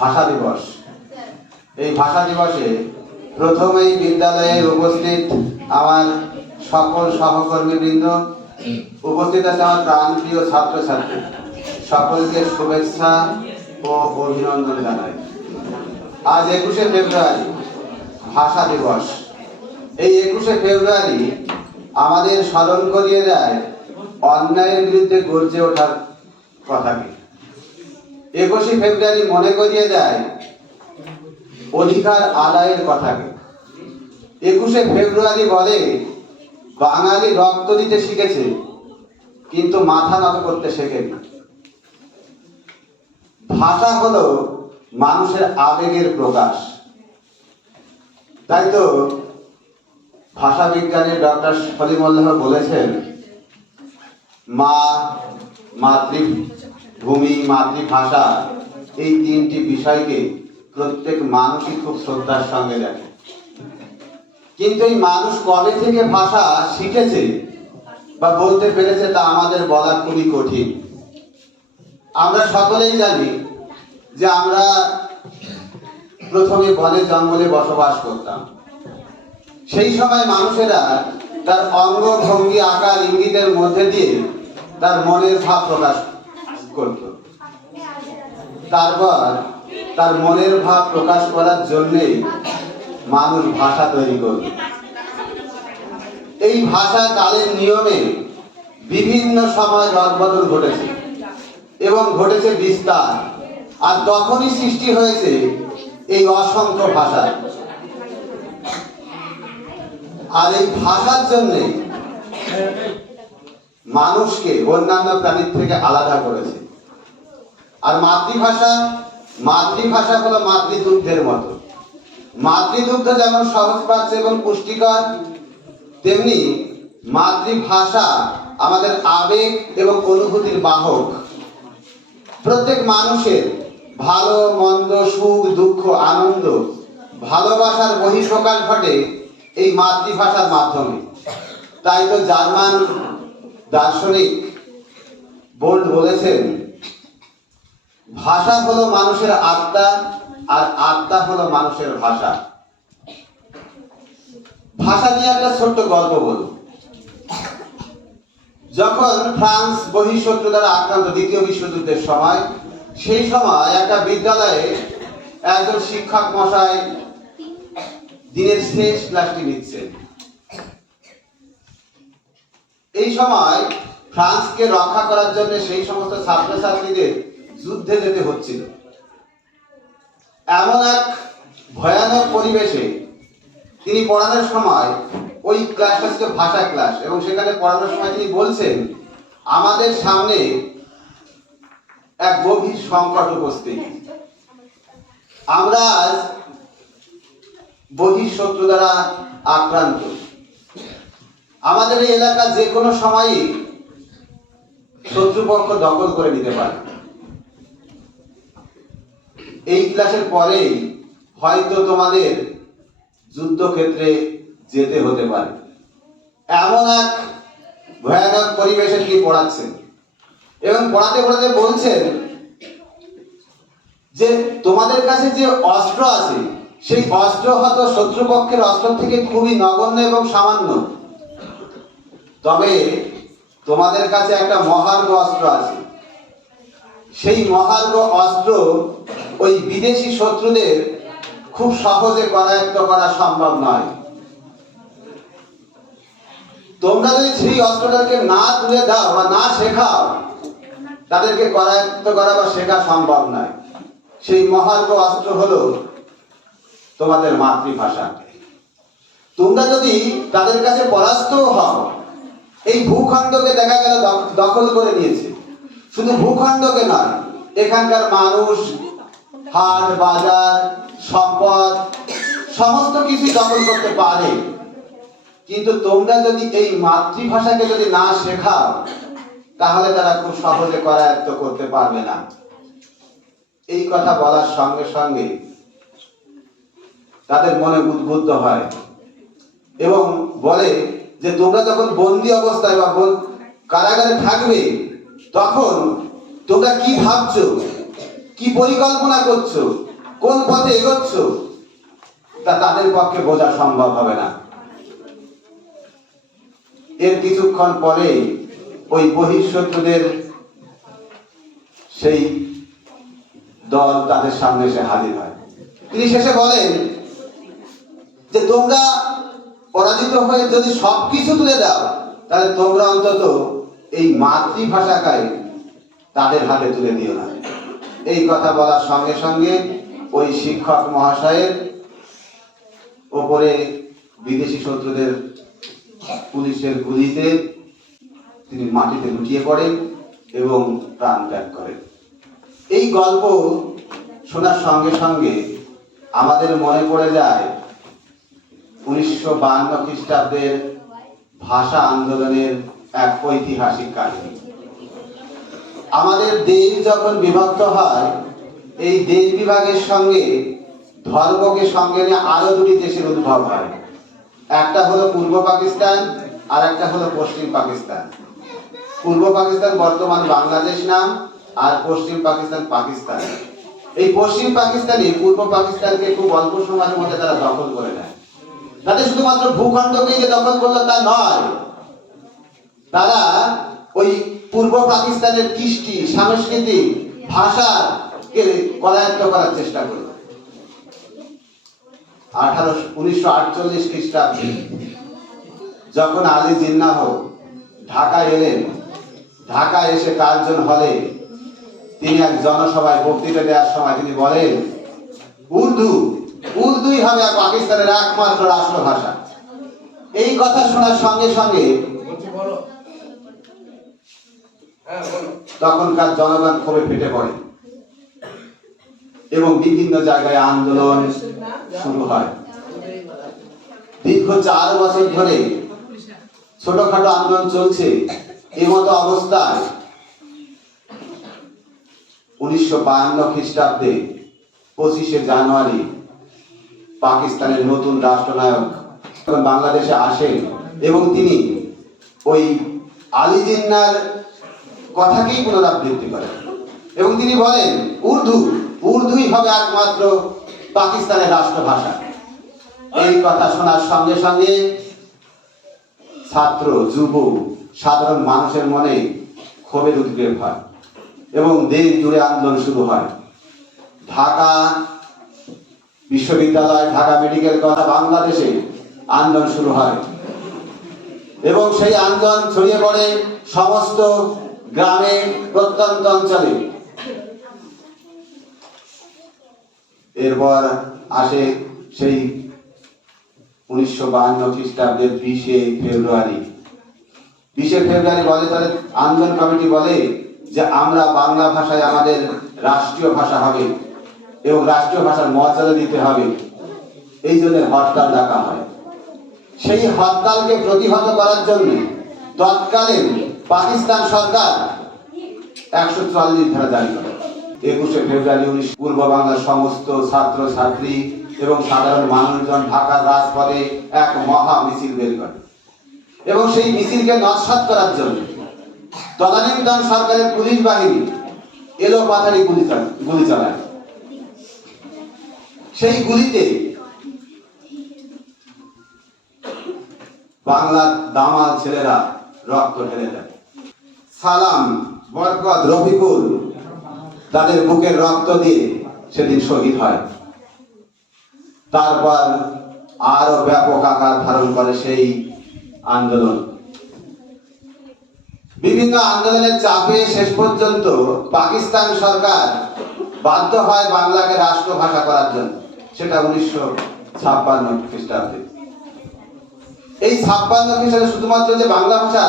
ভাষা দিবস। এই ভাষা দিবসে প্রথমেই বিদ্যালয়ের উপস্থিত আমার সকল সহকর্মীবৃন্দ, উপস্থিত আছে আমার প্রাণপ্রিয় ছাত্রছাত্রী, সকলকে শুভেচ্ছা ও অভিনন্দন জানাই। আজ 21শে ফেব্রুয়ারি ভাষা দিবস। এই 21শে ফেব্রুয়ারি আমাদের স্মরণ করিয়ে দেয় অন্যায়ের বিরুদ্ধে গর্জে ওঠার কথাকে। 21শে ফেব্রুয়ারি মনে করিয়ে দেয় অধিকার আদায়ের কথাকে। 21শে ফেব্রুয়ারি বলে বাঙালি রক্ত দিতে শিখেছে কিন্তু মাথা নত করতে শেখেনি। ভাষা হলো মানুষের আবেগের প্রকাশ। তাই তো ভাষা বিজ্ঞানী ডক্টর সলিমুল্লাহ বলেছেন, মা, মাতৃভূমি, মাতৃভাষা এই তিনটি বিষয়কে প্রত্যেক মানুষই খুব শ্রদ্ধার সঙ্গে দেখে। কিন্তু এই মানুষ কবে থেকে ভাষা শিখেছে বা বলতে পেরেছে তা আমাদের বলা খুবই কঠিন। আমরা সকলেই জানি যে আমরা প্রথমে বনে জঙ্গলে বসবাস করতাম। সেই সময় মানুষেরা তার অঙ্গ ভঙ্গি আকার ইঙ্গিতের মধ্যে দিয়ে তার মনের ভাব প্রকাশ করত। তারপর তার মনের ভাব প্রকাশ করার জন্যেই মানুষ ভাষা তৈরি করত। এই ভাষা কালের নিয়মে বিভিন্ন সময় রদবদল ঘটেছে এবং ঘটেছে বিস্তার, আর তখনই সৃষ্টি হয়েছে এই অসংখ্য ভাষা। আর এই ভাষার জন্যে মানুষকে অন্যান্য প্রাণীর থেকে আলাদা করেছে। আর মাতৃভাষা হলো মাতৃদুগ্ধের মতো। মাতৃদুগ্ধ যেমন সহজপাচ্য এবং পুষ্টিকর, তেমনি মাতৃভাষা আমাদের আবেগ এবং অনুভূতির বাহক। প্রত্যেক মানুষের ভালো মন্দ, সুখ দুঃখ, আনন্দ, ভালোবাসার বহিঃপ্রকাশ ঘটে এই মাতৃভাষার মাধ্যমে। তাই তো জার্মান দার্শনিক বোল্ট বলেছেন, ভাষা হলো মানুষের আত্মা, আর আত্মা হলো মানুষের ভাষা। ভাষা নিয়ে একটা ছোট্ট গল্প বলব। যখন ফ্রান্স বহিঃশত্রু দ্বারা আক্রান্ত দ্বিতীয় বিশ্বযুদ্ধের সময়, সেই সময় একটা বিদ্যালয়ে একজন শিক্ষক মশাই দিনের শেষ ক্লাসটি নিচ্ছেন। এই সময় ফ্রান্সকে রক্ষা করার জন্য সেই সমস্ত ছাত্রছাত্রীদের যুদ্ধে যেতে হচ্ছিল। এমন এক ভয়ানক পরিবেশে তিনি পড়ানোর সময়, ওই ক্লাসটা ছিল ভাষা ক্লাস, এবং সেখানে পড়ানোর সময় তিনি বলছেন, আমাদের সামনে এক গভীর সংকট উপস্থিত। আমরা আজ বহিঃশত্রু দ্বারা আক্রান্ত। আমাদের এই এলাকা যে কোনো সময়ই শত্রুপক্ষ দখল করে নিতে পারে। এই ক্লাসের পরেই হয়তো তোমাদের যুদ্ধক্ষেত্রে যেতে হতে পারে। এমন এক ভয়ানক পরিবেশে তিনি পড়াচ্ছেন এবং পড়াতে পড়াতে বলছেন যে তোমাদের কাছে যে অস্ত্র আছে, সেই অস্ত্র হয়তো শত্রুপক্ষের অস্ত্র থেকে খুবই নগণ্য এবং সামান্য, তবে তোমাদের কাছে একটা মহার্ঘ অস্ত্র আছে। সেই মহার্ঘ অস্ত্র ওই বিদেশি শত্রুদের খুব সহজে করায়ত্ত করা সম্ভব নয়। তোমরা যদি সেই অস্ত্রটাকে না তুলে দাও বা না শেখাও, তাদেরকে করায়ত্ত করা বা শেখা সম্ভব নয়। সেই মহার্ঘ অস্ত্র হলো তোমাদের মাতৃভাষা। তোমরা যদি তাদের কাছে পরাস্ত হও, এই ভূখণ্ডকে দেখা গেল দখল করে নিয়েছে। শুধু ভূখণ্ডকে নয়, এখানকার মানুষ, হাট বাজার, সম্পদ, সমস্ত কিছু দখল করতে পারে। কিন্তু তোমরা যদি এই মাতৃভাষাকে যদি না শেখাও, তাহলে তারা খুব সহজে করায়ত্ত করতে পারবে না। এই কথা বলার সঙ্গে সঙ্গে তাদের মনে উদ্বুদ্ধ হয় এবং বলে যে তোমরা যখন বন্দী অবস্থায় বা কারাগারে থাকবে, তখন তোমরা কি ভাবছো, কি কি পরিকল্পনা করছো, কোন পথে এগোচ্ছ, তা তাদের পক্ষে বোঝা সম্ভব হবে না। এর কিছুক্ষণ পরে ওই বহিঃশত্রুদের সেই দল তাদের সামনে এসে হাজির হয়। তিনি শেষে বলেন যে তোমরা পরাজিত হয়ে যদি সবকিছু তুলে দাও, তাহলে তোমরা অন্তত এই মাতৃভাষাটাই তাদের হাতে তুলে দিও না। এই কথা বলার সঙ্গে সঙ্গে ওই শিক্ষক মহাশয়ের ওপরে বিদেশি শত্রুদের পুলিশের গুলিতে তিনি মাটিতে লুটিয়ে পড়েন এবং প্রাণ ত্যাগ করেন। এই গল্প শোনার সঙ্গে সঙ্গে আমাদের মনে পড়ে যায় 1952 খ্রিস্টাব্দের ভাষা আন্দোলনের এক ঐতিহাসিক কাহিনী। আমাদের দেশ যখন বিভক্ত হয়, এই দেশ বিভাগের সঙ্গে ধর্মকে সঙ্গে নিয়ে আরো দুটি দেশের উদ্ভব হয়। একটা হলো পূর্ব পাকিস্তান, আর একটা হলো পশ্চিম পাকিস্তান। পূর্ব পাকিস্তান বর্তমান বাংলাদেশ নাম, আর পশ্চিম পাকিস্তান পাকিস্তান। এই পশ্চিম পাকিস্তানে পূর্ব পাকিস্তানকে খুব অল্প সময়ের মধ্যে তারা দখল করে নেয়। তাদের শুধুমাত্র ভূখণ্ডকেই যে দখল করলো তা নয়, তারা ওই পূর্ব পাকিস্তানের কৃষ্টি, সংস্কৃতি, ভাষাকে করায়ত্ত করার চেষ্টা করল। 1948 খ্রিস্টাব্দে যখন আলী জিন্নাহ ঢাকায় এলেন, ঢাকায় এসে কার্জন হলে তিনি এক জনসভায় বক্তৃতা দেওয়ার সময় তিনি বলেন, উর্দুই হবে পাকিস্তানের একমাত্র রাষ্ট্রভাষা। এই কথা শোনার সঙ্গে সঙ্গে তখনকার জনগণ ক্ষোভে ফেটে পড়ে এবং বিভিন্ন জায়গায় আন্দোলন শুরু হয়। দীর্ঘ 4 বছর ধরে ছোটখাটো আন্দোলন চলছে। এই মতো অবস্থায় 1952 খ্রিস্টাব্দে 25শে জানুয়ারি পাকিস্তানের নতুন রাষ্ট্রনায়ক বাংলাদেশে আসেন এবং তিনি ওই আলী জিন্নাহর কথাকেই পুনরাবৃত্তি করেন এবং তিনি বলেন উর্দুই হবে একমাত্র পাকিস্তানের রাষ্ট্রভাষা। এই কথা শোনার সঙ্গে সঙ্গে ছাত্র, যুব, সাধারণ মানুষের মনে ক্ষোভের উদ্রেক হয় এবং দেশ জুড়ে আন্দোলন শুরু হয়। ঢাকা বিশ্ববিদ্যালয়, ঢাকা মেডিকেল কলেজ, বাংলাদেশে আন্দোলন শুরু হয় এবং সেই আন্দোলন ছড়িয়ে পড়ে সমস্ত গ্রামে, প্রত্যন্ত অঞ্চলে। এরপর আসে সেই 1952 খ্রিস্টাব্দের 20শে ফেব্রুয়ারি বলে, তাদের আন্দোলন কমিটি বলে যে আমরা বাংলা ভাষায় আমাদের রাষ্ট্রীয় ভাষা হবে এবং রাষ্ট্রীয় ভাষার মর্যাদা দিতে হবে। এই জন্য হরতাল ডাকা হয়। সেই হরতালকে প্রতিহত করার জন্য তৎকালীন পাকিস্তান সরকার 144 ধারা জারি করে। 21শে ফেব্রুয়ারি পূর্ব বাংলার সমস্ত ছাত্র ছাত্রী এবং সাধারণ মানুষজন ঢাকার রাজপথে এক মহা মিছিল বের করে এবং সেই মিছিলকে নস্যাৎ করার জন্য তদানীন্তন সরকারের পুলিশ বাহিনী এলোপাথারি গুলি চালায়। সেই গুলিতে বাংলার দামাল ছেলেরা রক্ত ঢেলে দেয়। সালাম, বরকত, রফিকুল তাদের বুকের রক্ত দিয়ে সেদিন শহীদ হয়। তারপর আরো ব্যাপক আকার ধারণ করে সেই আন্দোলন। বিভিন্ন আন্দোলনের চাপে শেষ পর্যন্ত পাকিস্তান সরকার বাধ্য হয় বাংলাকে রাষ্ট্রভাষা করার জন্য। সেটা 1956 খ্রিস্টাব্দে। এই 56 খ্রিস্টাব্দে শুধুমাত্র যে বাংলা ভাষা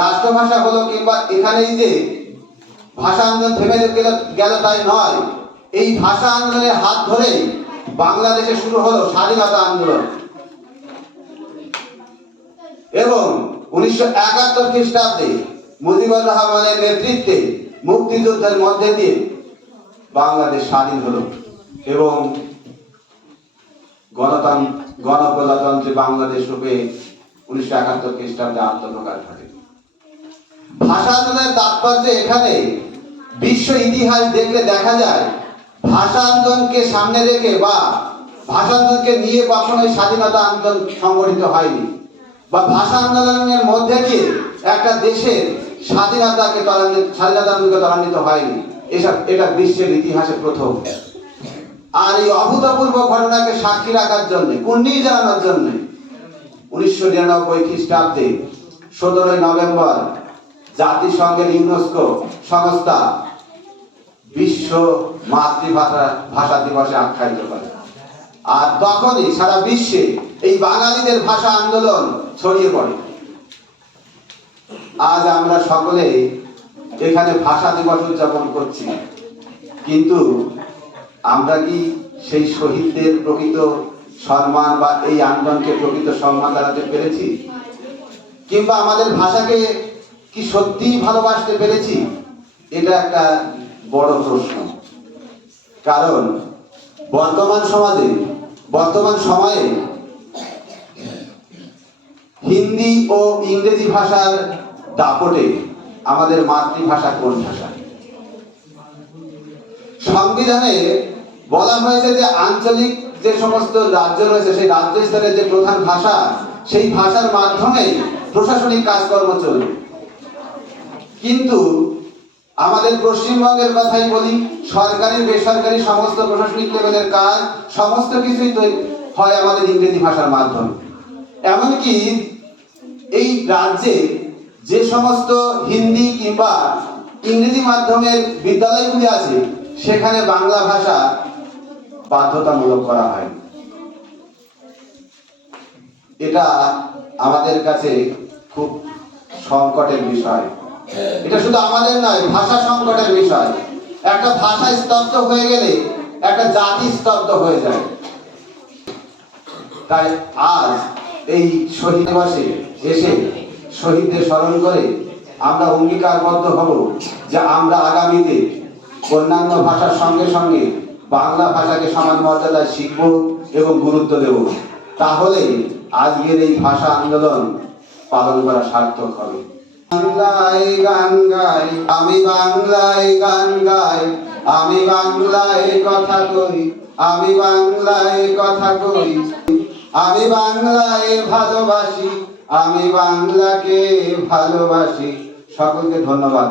রাষ্ট্রভাষা হলো কিংবা এখানেই যে ভাষা আন্দোলন থেমে গেল তাই নয়। এই ভাষা আন্দোলনের হাত ধরে বাংলাদেশে শুরু হলো স্বাধীনতা আন্দোলন এবং 1971 খ্রিস্টাব্দে মুজিবুর রহমানের নেতৃত্বে মুক্তিযুদ্ধের মধ্যে দিয়ে বাংলাদেশ স্বাধীন হলো এবং গণপ্রজাতন্ত্রী বাংলাদেশ রূপে 1971 খ্রিস্টাব্দে আত্মপ্রকাশ ঘটে। ভাষা আন্দোলনের তাৎপর্য এখানে বিশ্ব ইতিহাস দেখলে দেখা যায় ভাষা আন্দোলনকে সামনে রেখে বা ভাষা আন্দোলনকে নিয়ে কখনোই স্বাধীনতা আন্দোলন সংগঠিত হয়নি, বা ভাষা আন্দোলনের মধ্যে দিয়ে একটা দেশের স্বাধীনতা আন্দোলনকে ত্বরান্বিত হয়নি। এটা বিশ্বের ইতিহাসে প্রথম। আর এই অভূতপূর্ব ঘটনাকে সাক্ষী রাখার জন্য, কুণ্ঢি জানানোর জন্য 1999 খ্রিস্টাব্দে 17 নভেম্বর জাতিসংঘের ইউনেস্কো সংস্থা বিশ্ব মাতৃভাষা দিবসে আখ্যায়িত করে। আর তখনই সারা বিশ্বে এই বাঙালিদের ভাষা আন্দোলন ছড়িয়ে পড়ে। আজ আমরা সকলে এখানে ভাষা দিবস উদযাপন করছি, কিন্তু আমরা কি সেই শহীদদের প্রকৃত সম্মান বা এই আন্দোলনকে প্রকৃত সম্মান জানাতে পেরেছি? কিংবা আমাদের ভাষাকে কি সত্যিই ভালোবাসতে পেরেছি? এটা একটা বড় প্রশ্ন। কারণ বর্তমান সময়ে হিন্দি ও ইংরেজি ভাষার দাপটে আমাদের মাতৃভাষা কোন ভাষা? সংবিধানে বলা হয়েছে যে আঞ্চলিক যে সমস্ত রাজ্য রয়েছে সেই রাজ্য স্তরের যে প্রধান ভাষা, সেই ভাষার মাধ্যমে প্রশাসনিক কাজকর্ম চলবে। কিন্তু আমাদের পশ্চিমবঙ্গের কথাই বলি, সরকারি বেসরকারি সমস্ত প্রশাসনিক লেভেলের কাজ সমস্ত কিছুই হয় আমাদের ইংরেজি ভাষার মাধ্যমে। এমনকি এই রাজ্যে যে সমস্ত হিন্দি কিংবা ইংরেজি মাধ্যমের বিদ্যালয়গুলি আছে, সেখানে বাংলা ভাষা বাধ্যতামূলক করা হয়। এটা আমাদের কাছে খুব সংকটের বিষয়। এটা শুধু আমাদের নয়, ভাষা সংকটের বিষয়। একটা ভাষা স্তব্ধ হয়ে গেলে একটা জাতি স্তব্ধ হয়ে যায়। তাই আজ এই শহীদ দিবসে এসে শহীদদের স্মরণ করে আমরা অঙ্গীকারবদ্ধ হব যে আমরা আগামীতে অন্যান্য ভাষার সঙ্গে সঙ্গে বাংলা ভাষাকে সমান মর্যাদায় শিখব এবং গুরুত্ব দেব। তাহলে আজকের এই ভাষা আন্দোলন পালন করা সার্থক হবে। বাংলায় গান গাই আমি, বাংলায় গান গাই আমি, বাংলায় কথা কই আমি, বাংলায় কথা কই আমি, বাংলায় ভালোবাসি আমি, বাংলাকে ভালোবাসি। সকলকে ধন্যবাদ।